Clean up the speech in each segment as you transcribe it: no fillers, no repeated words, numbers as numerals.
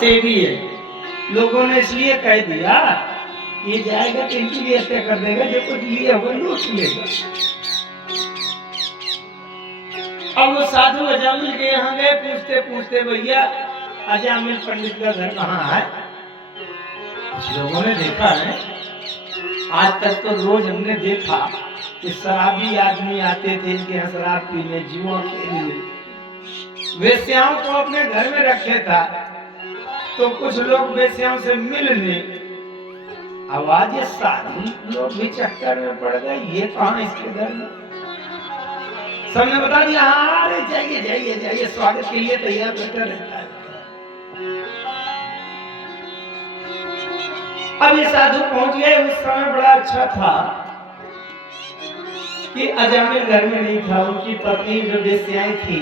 सेवी है। लोगों ने इसलिए कह दिया ये जाएगा तो इनकी भी हत्या कर देगा, जो कुछ लिए वो लूट लेगा। अब वो साधु अजामिल के यहाँ गए, पूछते पूछते भैया अजामिल पंडित का घर कहाँ है? लोगों ने देखा है, आज तक तो रोज हमने देखा कि शराबी आदमी आते थे इनके यहाँ शराब पीने, जुआ खेलने, वेश्याओं को अपने घर में रखे था। तो कुछ लोग वेश्याओं से मिलने, आवाज ये साधु लोग भी चक्कर में पड़ गए, ये कहाँ इसके घर में? सबने बता दिया हाँ अरे जाइए जाइए जाइए, स्वागत के लिए तैयार बैठा रहता है। अब ये साधु पहुंच गए। उस समय बड़ा अच्छा था कि अजामिल घर में नहीं था, उनकी पत्नी जो वेश्याएं थी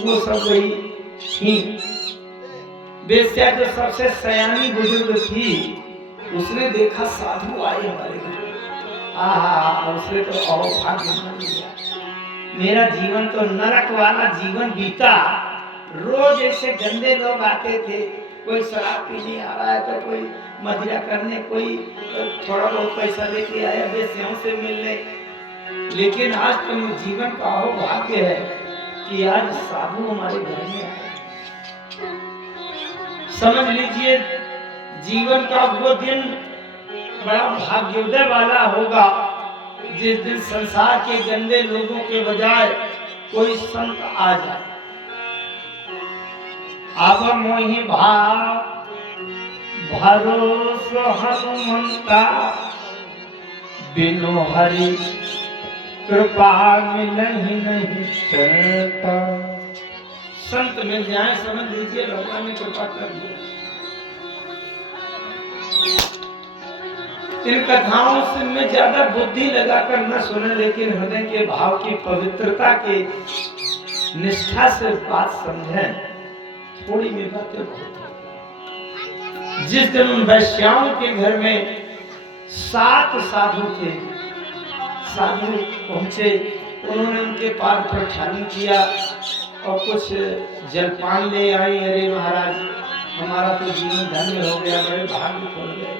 वो सब वही थी। वेश्या जो सबसे सयानी बुजुर्ग थी, उसने देखा साधु आए हमारे घर, उसने तो और भाग्य मान लिया, मेरा जीवन तो नरक वाला जीवन बीता। रोज ऐसे गंदे लोग आते थे, कोई शराब पीने आ रहा है तो कोई मदिरा करने, कोई थोड़ा बहुत पैसा लेके आया वेश्याओं से मिलने। लेकिन आज तो जीवन का हो भाग्य है कि आज साधु हमारे घर में आए। समझ लीजिए जीवन का वो दिन बड़ा भाग्योदय वाला होगा जिस दिन संसार के गंदे लोगों के बजाय कोई संत आ जाए। अब मोहि भाव भरोसा हनुमंता, बिनु हरि कृपा मिलहि नहीं चलता। संत मिल जाए समझ लीजिए भगवान ने कृपा कर दिया। इन कथाओं से में ज्यादा बुद्धि लगाकर न सुने, लेकिन हृदय के भाव की पवित्रता के निष्ठा से बात समझें। थोड़ी में बातें बहुत। जिस दिन उन वैश्याओं के घर में 7 साधु थे, साधु पहुंचे, उन्होंने उनके पार प्रक्षालन किया और कुछ जलपान ले आए। अरे महाराज हमारा तो जीवन धन्य हो गया, बड़े भाग्य हो गए,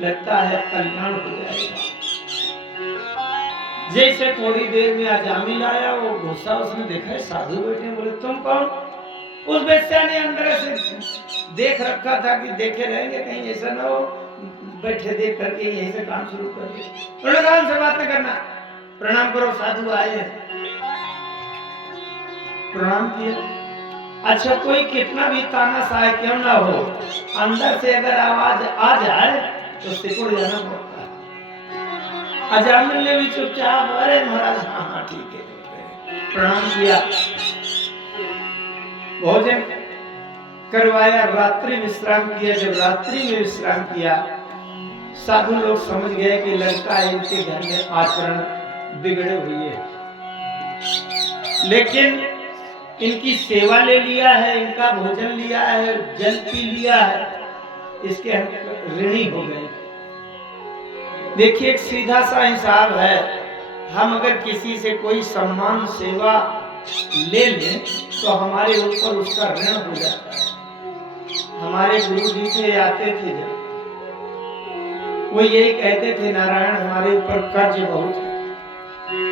लगता है कल्याण हो जाएगा। जैसे थोड़ी देर में अजामिल आया, वो घुसा, उसने देखा साधु बैठे, बोले तुम कौन? उस वेश्या ने अंदर से देख रखा था कि देखे रहेंगे कहीं ऐसा ना हो, बैठे देख करके यहीं से काम शुरू कर दिया। उन्होंने से बात करना, प्रणाम करो साधु आए। प्रणाम किया। अच्छा कोई कितना भी तानाशाह क्यों ना हो, अंदर से अगर आवाज आ जाए तो सिकुड़ जाना पड़ता है। अजामिल ने भी चुपचाप अरे महाराज हाँ ठीक है प्रणाम किया, भोजन करवाया, रात्रि विश्राम किया। जब रात्रि में विश्राम किया, साधु लोग समझ गए कि लगता है इनके घर में आचरण बिगड़े हुए है, लेकिन इनकी सेवा ले लिया है, इनका भोजन लिया है, जल पी लिया है, इसके हम ऋणी हो गए। देखिए एक सीधा सा हिसाब है, हम अगर किसी से कोई सम्मान सेवा ले लें तो हमारे ऊपर उसका ऋण हो जाता है। हमारे गुरु जी से आते थे जब, वो यही कहते थे नारायण हमारे ऊपर कर्ज बहुत है।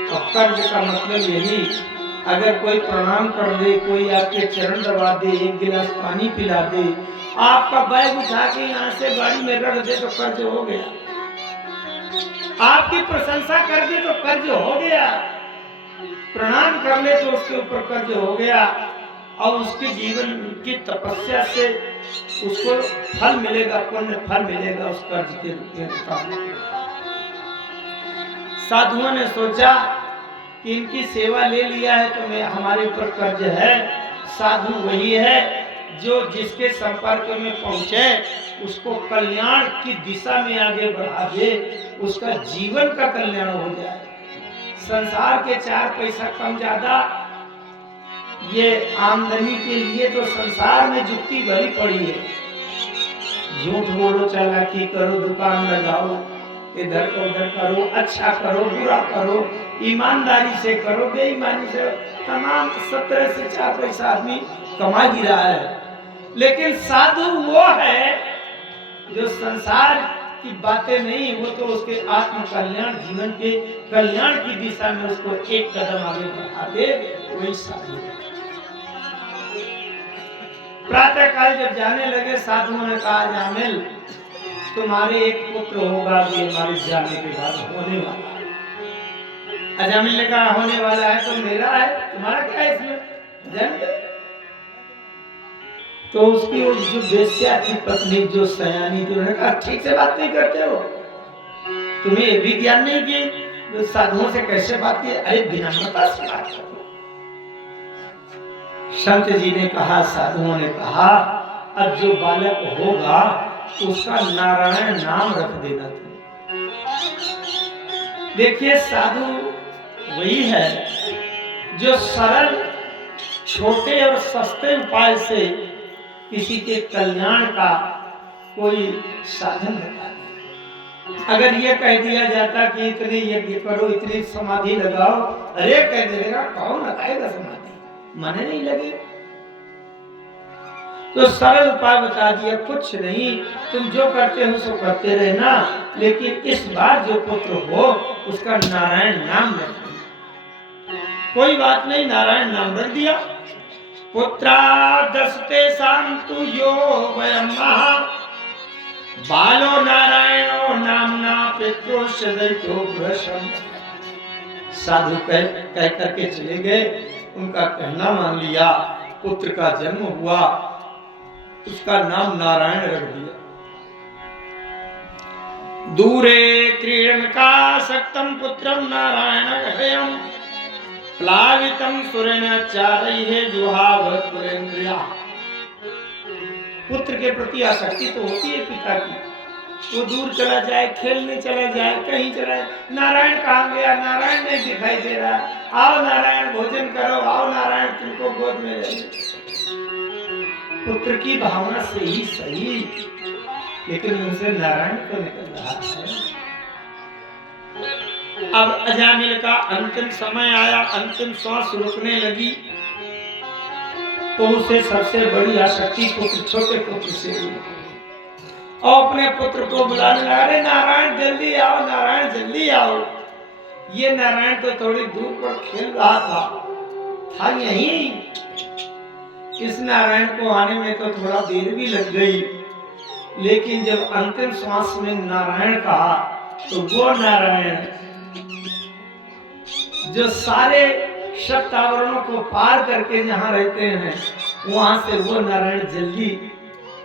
और कर्ज का मतलब यही, अगर कोई प्रणाम कर दे, कोई आपके चरण दबा दे, एक गिलास पानी पिला दे, आपका बैग उठा के यहाँ से गाड़ी में रख दे तो कर्ज हो गया। आपकी प्रशंसा कर दी तो कर्ज हो गया, प्रणाम कर ले तो उसके ऊपर कर्ज हो गया, और उसके जीवन की तपस्या से उसको फल मिलेगा, पुण्य फल मिलेगा उस कर्ज के रूप में। साधुओं ने सोचा कि इनकी सेवा ले लिया है तो मैं हमारे ऊपर कर्ज है। साधु वही है जो जिसके संपर्क में पहुंचे उसको कल्याण की दिशा में आगे बढ़ा दे, उसका जीवन का कल्याण हो जाए। संसार के 4 पैसा कम ज्यादा ये आमदनी के लिए तो संसार में जुक्ति भरी पड़ी है। झूठ बोलो, चालाकी करो, दुकान लगाओ, इधर को उधर करो, अच्छा करो, बुरा करो, ईमानदारी से करो, बेईमानी से, तमाम 17 से 4 पैसा आदमी कमा ही रहा है। लेकिन साधु वो है जो संसार की बातें नहीं, वो तो उसके आत्म कल्याण, जीवन के कल्याण की दिशा में उसको एक कदम आगे बढ़ा दे, वही साधु है। प्रातः काल जब जाने लगे, साधुओं ने कहा, जामिल तुम्हारे एक पुत्र होगा, जो हमारे जाने के बाद होने वाला है। अजामिल ने कहा, होने वाला है तो मेरा है, तुम्हारा क्या है इसमें, जन्म। तो उसकी जो बेश्या की पत्नी, जो सयानी थी, उन्होंने कहा, ठीक से बात नहीं करते हो, तुम्हें ये भी ज्ञान नहीं कि साधुओं से कैसे बात की, अरे विनम्रता से बात करो। संत जी ने कहा, साधुओं ने कहा, अब जो बालक होगा उसका नारायण नाम रख देना तुम। देखिए, साधु वही है जो सरल, छोटे और सस्ते उपाय से किसी के कल्याण का कोई साधन बता। अगर ये कह दिया जाता कि इतने यज्ञ करो, इतनी समाधि लगाओ, अरे कह देगा, कौन लगाएगा समाधि, मन नहीं लगे। तो सरल उपाय बता दिया, कुछ नहीं, तुम जो करते हो सो करते रहना, लेकिन इस बार जो पुत्र हो उसका नारायण नाम रख दिया। कोई बात नहीं, नारायण नाम रख दिया। पुत्रा दस्ते शांतु यो वयम महा बालो नारायणो नामना पितरो सदैतो भ्रशम। साधु कह करके चले गए, उनका कहना मान लिया, पुत्र का जन्म हुआ, उसका नाम नारायण रख दिया। दूरे क्रीडन का सक्तम पुत्रम नारायण हृदयम प्लावितम सुरेण चारैः जुहाव पुरेन्द्रिया। पुत्र के प्रति आसक्ति तो होती है पिता की, वो दूर चला जाए, खेलने चला जाए, कहीं चला जाए, नारायण कहाँ गया, नारायण नहीं दिखाई दे रहा, आओ नारायण भोजन करो, आओ नारायण तुमको गोद में ले। पुत्र की भावना से ही सही, लेकिन उनसे नारायण को निकल रहा है। अब अजामिल का अंतिम समय आया, अंतिम श्वास रुकने लगी, तो उसे सबसे बड़ी आसक्ति पुत्र, छोटे पुत्र से हुई। और अपने पुत्र को बुलाने लगा, अरे नारायण जल्दी आओ, नारायण जल्दी आओ। ये नारायण तो थोड़ी दूर पर खेल रहा था यहीं। इस नारायण को आने में तो थोड़ा देर भी लग गई, लेकिन जब अंतिम श्वास में नारायण कहा, तो वो नारायण जो सारे शब्द आवरणों को पार करके जहाँ रहते हैं, वहां से वो नारायण जल्दी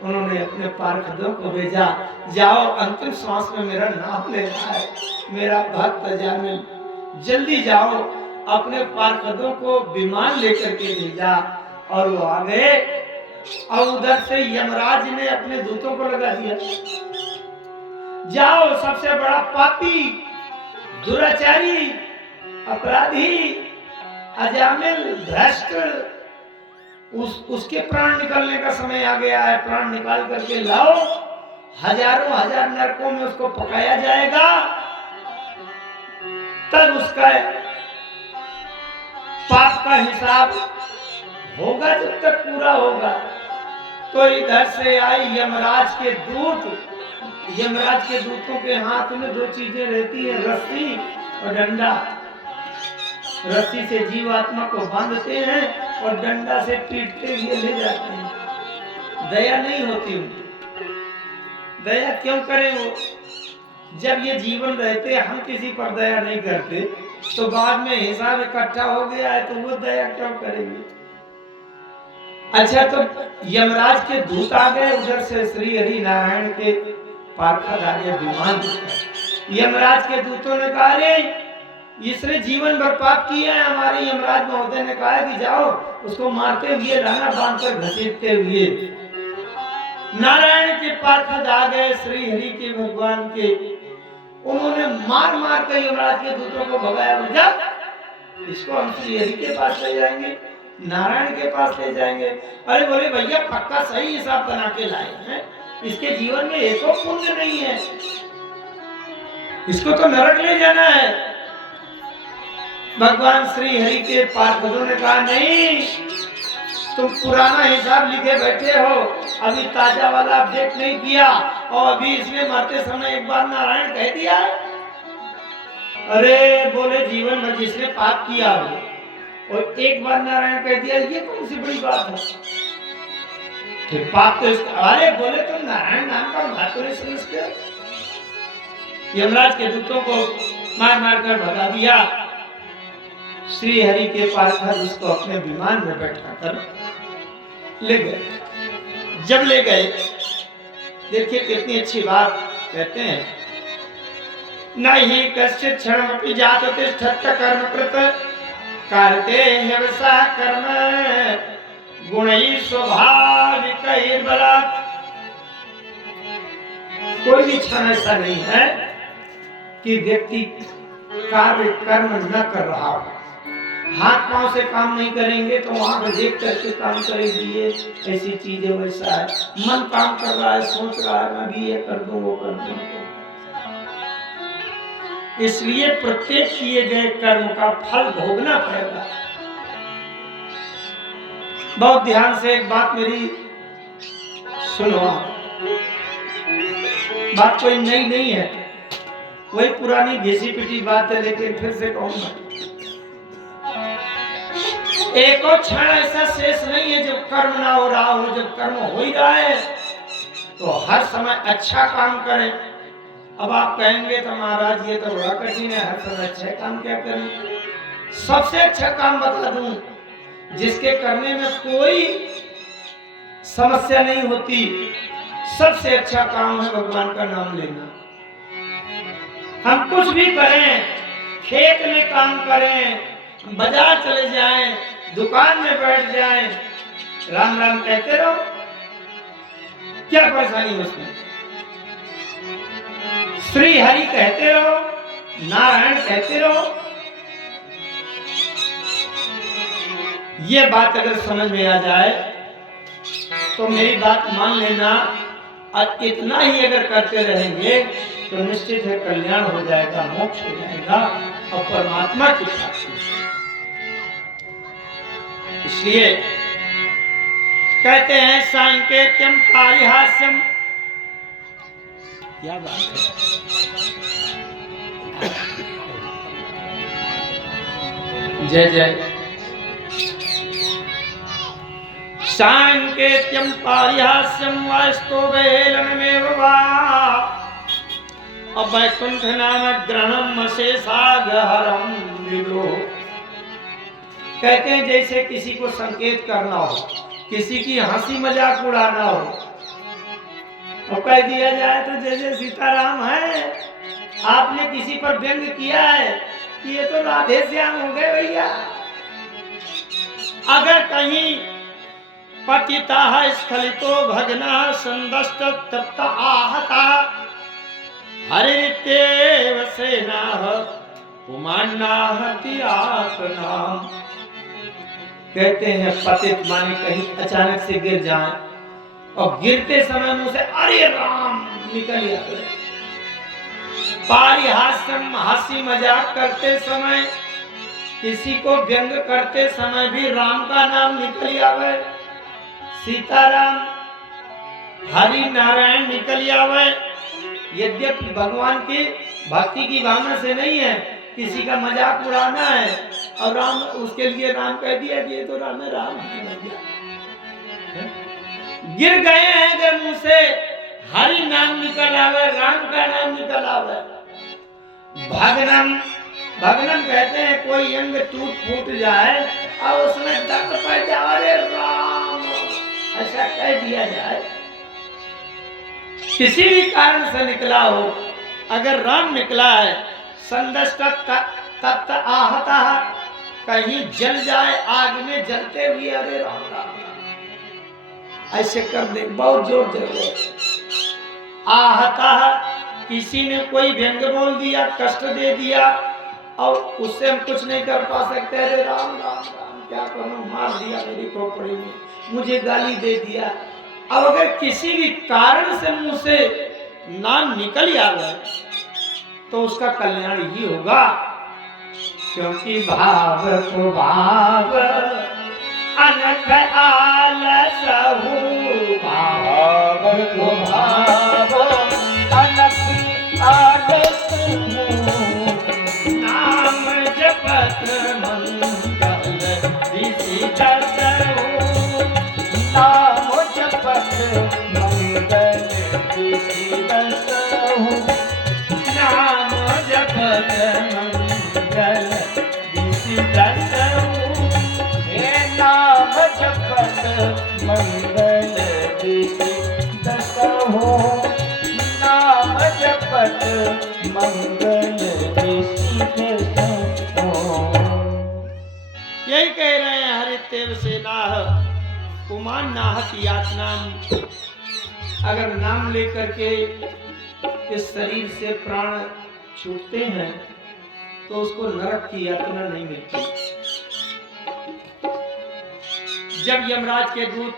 उन्होंने अपने पार्षदों को भेजा, जाओ अंतिम श्वास में मेरा नाम ले रहा है मेरा भक्त अजामिल, जल्दी जाओ। अपने पार्षदों को विमान लेकर के भेजा और वो आ गए। और उधर से यमराज ने अपने दूतों को लगा दिया, जाओ सबसे बड़ा पापी, दुराचारी, अपराधी अजामिल, भ्रष्ट, उसके प्राण निकलने का समय आ गया है। प्राण निकाल करके लाओ, हजारों हजार नरकों में उसको पकाया जाएगा, तब उसका पाप का हिसाब होगा, जब तक पूरा होगा। तो इधर से आई यमराज के दूत। यमराज के दूतों के हाथ में दो चीजें रहती है, रस्सी और डंडा। रस्सी से जीवात्मा को बांधते हैं और डंडा से पीटते हुए ले जाते हैं। दया नहीं होती उनकी। दया क्यों करें वो? जब ये जीवन रहते हम किसी पर दया नहीं करते, तो बाद में हिसाब इकट्ठा हो गया है तो वो दया क्यों करेंगे? अच्छा, तो यमराज के दूत आ गए, उधर से श्री हरि नारायण के पार्षद विमान। यमराज के दूतों ने कहा, रे इसने जीवन भर पाप किया है। हमारे यमराज महोदय ने कहा कि जाओ उसको मारते हुए रहना, बांधकर घसीटते हुए। नारायण के पार्षद आ गए, श्री हरि के भगवान के, उन्होंने मार मार कर यमराज के दूतों को भगाया। जब इसको हम श्री हरि के पास ले जाएंगे, नारायण के पास ले जाएंगे। अरे बोले भैया पक्का सही हिसाब बना के लाए हैं, इसके जीवन में एको पुण्य नहीं है, इसको तो नरक ले जाना है। भगवान श्री हरि के पार्षदों ने कहा, नहीं, तुम पुराना हिसाब लिखे बैठे हो, अभी ताजा वाला अपडेट नहीं किया, और अभी इसने मरते समय एक बार नारायण कह दिया। अरे बोले जीवन भर जिसने पाप किया हो और एक बार नारायण कह दिया, ये कौन सी बड़ी बात है? फिर पाप तो अरे बोले तुम नारायण नाम का महत्व नहीं समझते। यमराज के दूतों को मार मार कर भगा दिया। श्री हरि के पार्षद उसको अपने विमान में बैठा कर ले गए। जब ले गए, देखिए कितनी अच्छी बात कहते हैं, नहीं कश्चित क्षणमपि जात तिष्ठत् कर्मकृत कारते ह्यवसा कर्म गुणैः स्वाभाविकैर्बलात्। कोई भी क्षण ऐसा नहीं है कि व्यक्ति कार्य कर्म न कर रहा हो। हाथ पांव से काम नहीं करेंगे तो वहां पर देख करके काम करेंगे, ऐसी चीजें वैसा है। मन काम कर रहा है, सोच रहा है मैं भी ये कर दूं वो कर दूं। इसलिए प्रत्येक किए गए कर्म का फल भोगना पड़ेगा। बहुत ध्यान से एक बात मेरी सुनो, बात कोई नई नहीं है, वही पुरानी घिसी पिटी बात है, लेकिन फिर से कहूंगा, एक और क्षण ऐसा शेष नहीं है जब कर्म ना हो रहा हो। जब कर्म हो ही रहा है तो हर समय अच्छा काम करें। अब आप कहेंगे तो महाराज ये तो बड़ा कठिन है, हर समय अच्छा काम क्या करें? सबसे अच्छा काम बता दूं, जिसके करने में कोई समस्या नहीं होती, सबसे अच्छा काम है भगवान का नाम लेना। हम कुछ भी करें, खेत में काम करें, बाजार चले जाएं, दुकान में बैठ जाएं, राम राम कहते रहो, क्या परेशानी है उसमें? श्री हरि कहते रहो, नारायण कहते रहो। ये बात अगर समझ में आ जाए तो मेरी बात मान लेना, और इतना ही अगर करते रहेंगे तो निश्चित है कल्याण हो जाएगा, मोक्ष हो जाएगा और परमात्मा की प्राप्ति। इसलिए कहते हैं सांकेत्यम पारिहास्यम। क्या बात है, जय जय। सांकेत्यम पारिहास्यम वास्तवेलनमेव वा अवैकुंठ नाम ग्रहणम शेषागहरम विदो। कहते हैं जैसे किसी को संकेत करना हो, किसी की हंसी मजाक उड़ाना हो, और कह दिया जाए तो जैसे सीताराम है, आपने किसी पर व्यंग किया है, ये तो राधे श्याम हो गए भैया। अगर कहीं पतिता स्खलितो भजना संदष्ट तप्त आहता हरितेव सेनाः पुमान्नाहति आत्मनाम। कहते हैं पतित माने कहीं अचानक से गिर जाए और गिरते समय मुंह से अरे राम निकल आए। पारिहास्यम हंसी मजाक करते समय, किसी को व्यंग करते समय भी राम का नाम निकल आवे, सीताराम हरि नारायण निकल आवे। यद्यपि भगवान की भक्ति की भावना से नहीं है, किसी का मजाक उड़ाना है और राम, उसके लिए राम कह दिया कि ये तो राम है, राम गिर गए हैं जब मुंह से हरि नाम निकल आवे, राम का नाम निकल आवे। भगनम, भगनम कहते हैं कोई अंग टूट फूट जाए और उसमें दर्द पड़ जाए, राम ऐसा कह दिया जाए। किसी भी कारण से निकला हो, अगर राम निकला है, संदष्ट तप्त आहता, कहीं जल जाए आग में जलते हुए, अरे राम राम ऐसे कर दे, बहुत जोर जले। आहता, किसी ने कोई व्यंग बोल दिया, कष्ट दे दिया और उससे हम कुछ नहीं कर पा सकते, अरे राम राम राम क्या करूं, मार दिया मेरी खोपड़ी में, मुझे गाली दे दिया। अब अगर किसी भी कारण से मुंह से नाम निकल आवे तो उसका कल्याण ही होगा, क्योंकि भाव को भाव अनख आलस भाव को भावो अनख आलस नाम जपत मंगल विसिदस नाम जपत मंगल विसिदस नाम जपत मंगल विसिदस हे नाम जपत मंगल विसिदस नाम जपत मंगल विसिदस। यही कह रहे हैं हरितेव से नाह कुमान नाहक यातना। अगर नाम लेकर के इस शरीर से प्राण छूटते हैं तो उसको नरक की यातना नहीं मिलती। जब यमराज के दूत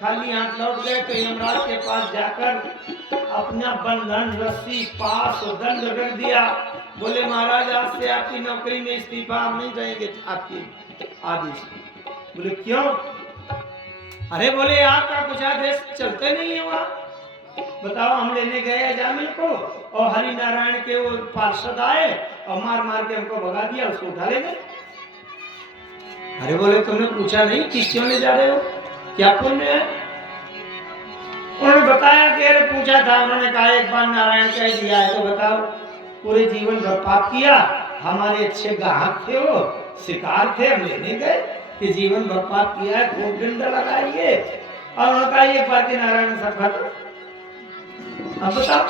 खाली हाथ लौट गए तो यमराज के पास जाकर अपना बंधन रस्सी पास और दंड रख दिया। बोले महाराज आज से आपकी नौकरी में इस्तीफा, हम नहीं रहेंगे आपकी आदेश। बोले क्यों? अरे बोले आपका कुछ आदेश चलते नहीं है वहां। बताओ हम लेने गए अजामिल को और हरि नारायण के वो पार्षद आए और मार मार के हमको भगा दिया, उसको उठा ले गए। अरे बोले तुमने पूछा नहीं कि क्यों ले जा रहे हो, क्या पुण्य है? उन्होंने बताया कि अरे पूछा था, उन्होंने कहा एक बार नारायण कह दिया है तो बताओ पूरे जीवन भर पाप किया, हमारे अच्छे ग्राहक थे, वो शिकार थे, हम लेने गए कि जीवन भर पाप किया है, खूब डंडा लगाएंगे। और उन्होंने कहा एक बार के नारायण सब खत्म। अब बताओ,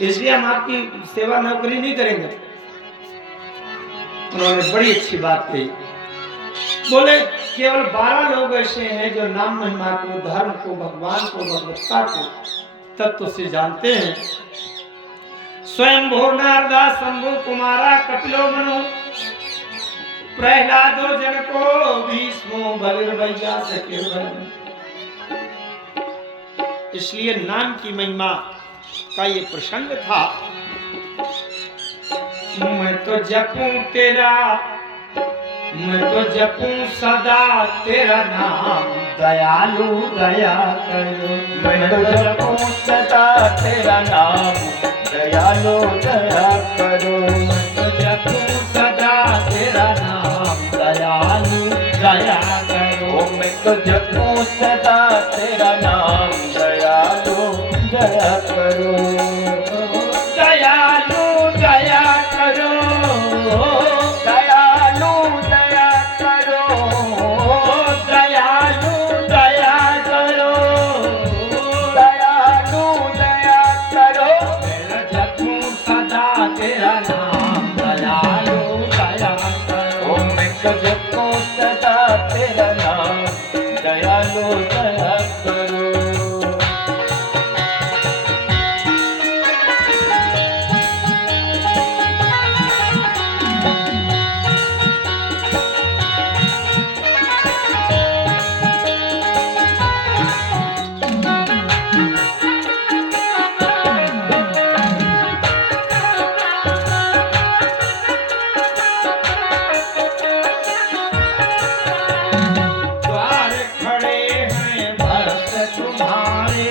इसलिए हम आपकी सेवा नौकरी नहीं करेंगे। उन्होंने बड़ी अच्छी बात कही। बोले केवल 12 लोग ऐसे हैं जो नाम महिमा को, धर्म को, भगवान को, भगवत्ता को तत्व से जानते हैं। स्वयं भूर्नारदा, शंभु कुमारा, कपिलो मनु, प्रहलादो जनको, भीष्मो बलिर्भैया सकेवल। इसलिए नाम की महिमा का ये प्रसंग था। मैं तो जपूं तेरा, मैं तो जपूं सदा तेरा नाम, दयालु दया करो। मैं तो जपूं सदा तेरा नाम, दयालु दया करो। मैं तो जपूं सदा तेरा नाम, दयालु दया करो। मैं तो जपूं सदा तेरा नाम, दयालु दया करो। दयालु दया करो, दयालु दया करो, दयालु दया करो, दयालु दया करो। तेरा जपूं सदा तेरा नाम, दयालु दया करो। मैं तो जपूं सदा तेरा नाम, दयालु दया करो। द्वार खड़े हैं भक्त तुम्हारे,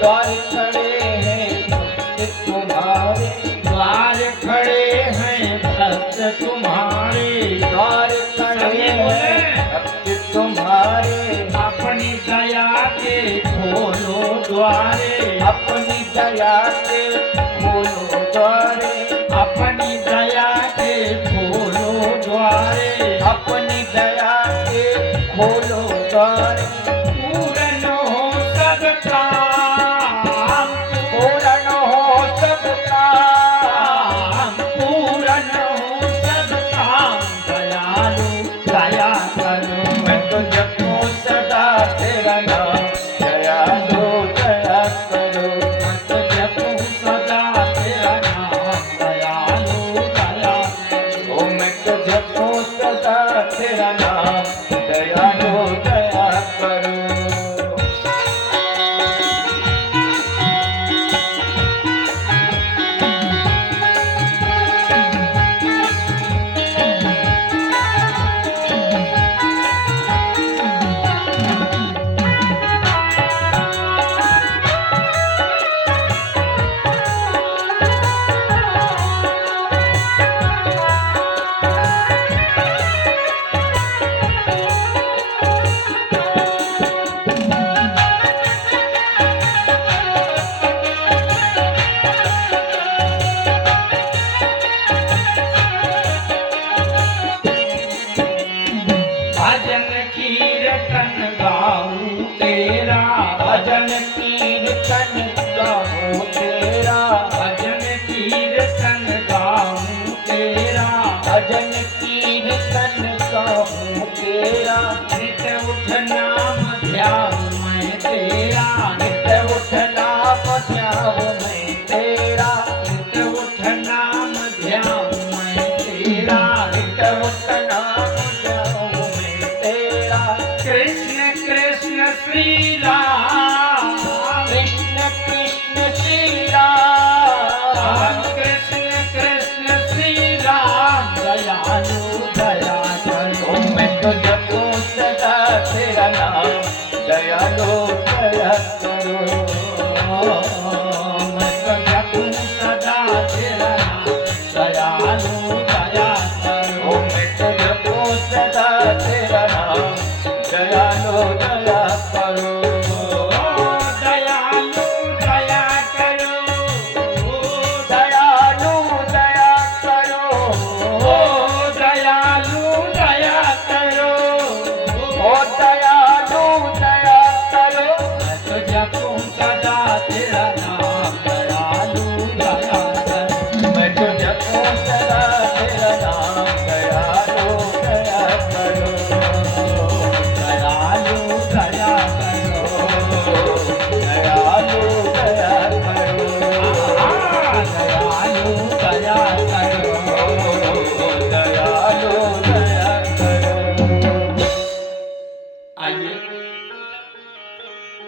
द्वार खड़े हैं भक्त तुम्हारे, द्वार खड़े हैं भक्त तुम्हारे, द्वार खड़े हैं भक्त तुम्हारे। अपनी दया के खोलो द्वारे, अपनी दया के खोलो द्वारे, अपनी दया के खोलो द्वारे, अपनी दया के खोलो द्वारे। पूर्ण हो सब काम, पूर्ण हो सब काम, पूर्ण हो सब काम, दयालु दया करो। मैं तो जपूं सदा तेरा नाम, दयालु दया करो। मैं तो जपूं सदा तेरा नाम, दयालु दया करो। मैं तो जपूं सदा तेरा नाम, दयालु दया करो। कीर्तन गाऊं तेरा, भजन कीर्तन गाऊं तेरा, भजन कीर्तन गाऊं तेरा, नित उठ नाम ध्याऊं मैं तेरा, नित उठ नाम ध्याऊं मैं तेरा, नित उठ नाम ध्याऊं मैं तेरा, नित उठ नाम ध्याऊं मैं तेरा। कृष्ण कृष्ण श्री राम, कृष्ण कृष्ण श्री राम, कृष्ण कृष्ण श्री राम, दयालु दया करो, मैं तो जपूं सदा तेरा नाम, दयालु दया करो, मैं तो जपूं सदा तेरा नाम, दयालु दया करो। मैं तो जपूं सदा तेरा नाम, दयालु दया करो, दयालु दया करो, दयालु दया करो, ओ दयालु दया करो, ओ दयालु दया करो। मैं तो जपूं सदा तेरा नाम,